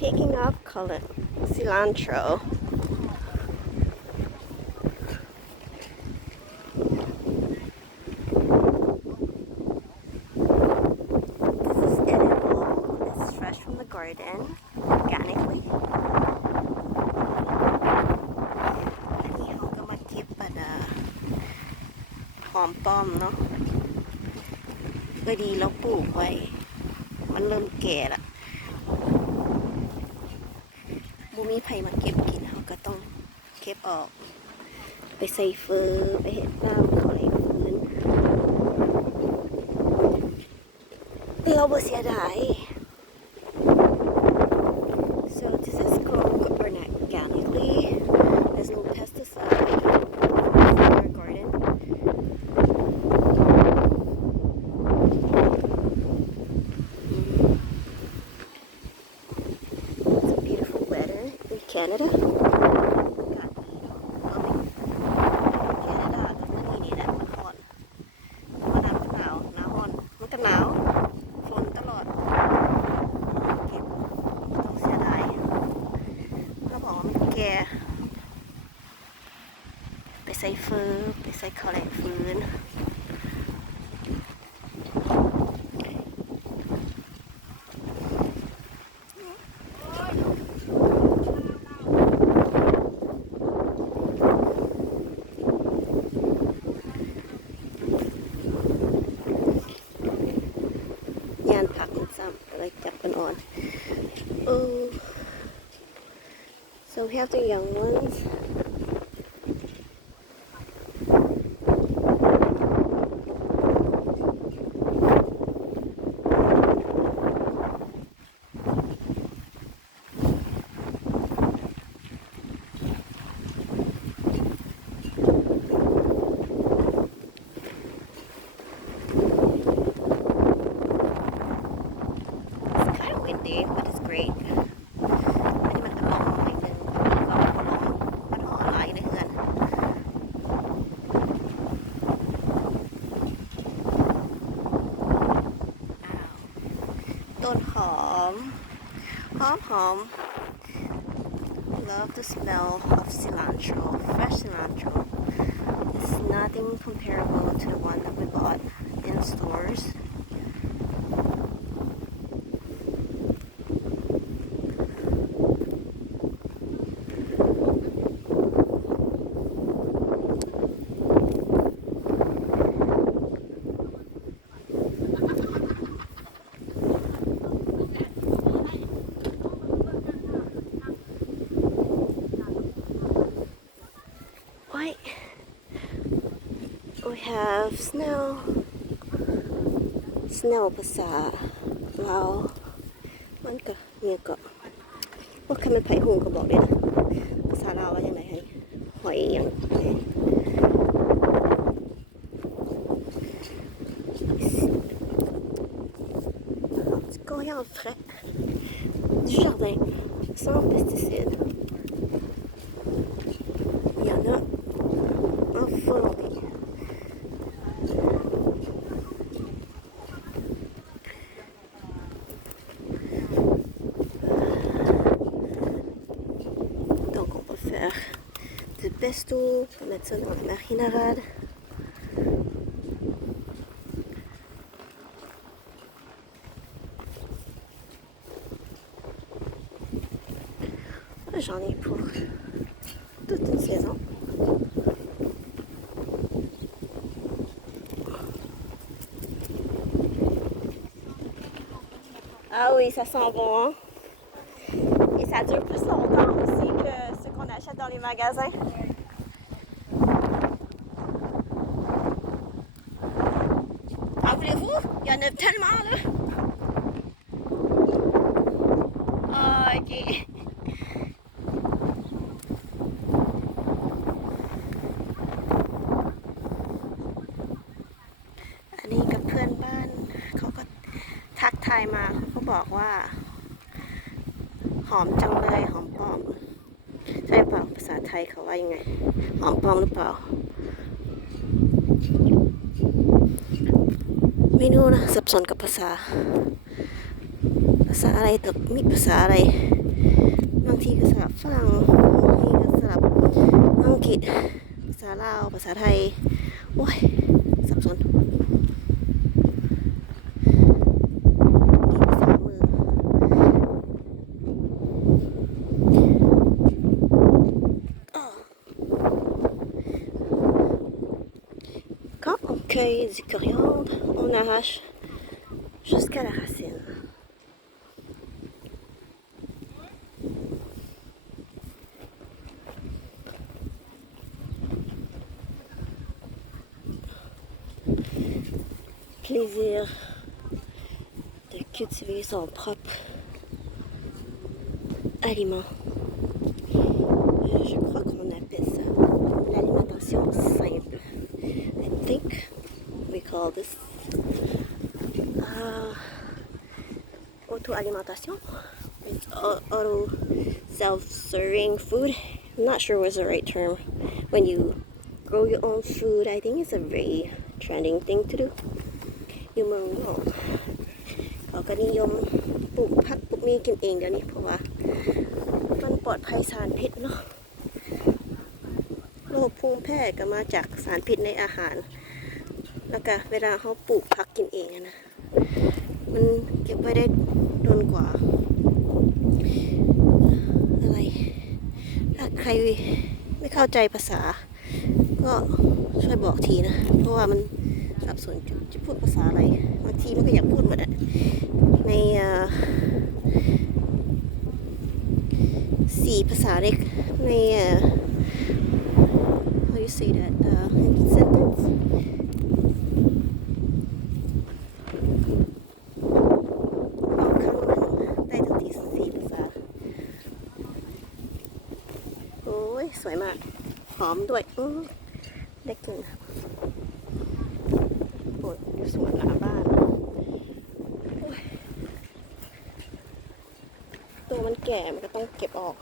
picking up cilantro. This is edible. It's fresh from the garden, organically. อันนี้เขาก็มาเก็บหอมป้อมเนาะก็ดีแล้วปลูกไว้มันเริ่มแก่ละบุมีไผมาเก็บกินเขาก็ต้องเก็บออกไปใส่เฟอร์ไปเห็ดน้ำเขาอะไรพื้นเราบ่เสียดาย so this is grown organically. There's no pesticide in our garden. It's a beautiful weather in Canada. ไปใส่เฟอร์ไปใส่ข้าวแหลกฟืนยานผักมันซ้ำอะไรจับกันอ่อนso we have the young ones. But it's great. อันนี้มันก็ลองหน่อยนึงเราก็ลองมันห่อลายในเฮือนต้นหอมหอม Love the smell of cilantro, fresh cilantro. It's nothing comparable to the one that we bought in stores. We have snail ภาษาลาวมันก็เนี่ยก็ว่าใครมันไผ่หูก็บอกได้นะภาษาลาวว่าอย่างไรให้หอยอย่างcoriander frais du jardin sans pesticides. Il y en a en volonté. Donc on va faire du pesto, on va mettre ça dans la marinade. J'en ai pour toute une saison. Ah oui, ça sent bon. Hein? Et ça dure plus longtemps aussi que ce qu'on achète dans les magasins. En voulez-vous? Il y en a tellement là. Ah, ok. อันนี้กับเพื่อนบ้านเขาก็ทักทายมาเขาบอกว่าหอมจังเลยหอมป้อมใช่เปล่าภาษาไทยเขาว่ายังไงหอมป้อมหรือเปล่าไม่รู้นะสับสนกับภาษา ภาษาอะไรแต่มีภาษาอะไรบางทีก็สลับฝรั่งบางทีก็สลับอังกฤษภาษาลาวภาษาไทยโอ้ยสับสนภาษามือQuand on cueille du coriandre, on arrache jusqu'à la racine. Plaisir de cultiver son propre aliment. Je crois qu'on appelle ça l'alimentation simple. I think we call this auto-alimentation. It's auto self-serving food. I'm not sure what's the right term. When you grow your own food, I think it's a very trending thing to do. อยู่เมืองนอกเขาก็นิยมปลูกผักปลูกมีกินเองเดี๋ยวนี้เพราะว่ามันปลอดภัยสารพิษเนาะโรคภูมิแพ้ก็มาจากสารพิษในอาหารแล้วก็เวลาเขาปลูกผักกินเองนะมันเก็บไว้ได้นานกว่าอะไรถ้าใครไม่เข้าใจภาษาก็ช่วยบอกทีนะเพราะว่ามันสับสนจะพูดภาษาอะไรบางทีมันก็อยากพูดหมดอะใน4 ภาษาใน how you say that in sentence ได้ทั้งที4 ภาษาโอ้ยสวยมากหอมด้วยได้กลิ่นโอ้ยสวนหน้าบ้านตัวมันแก่มันก็ต้องเก็บออก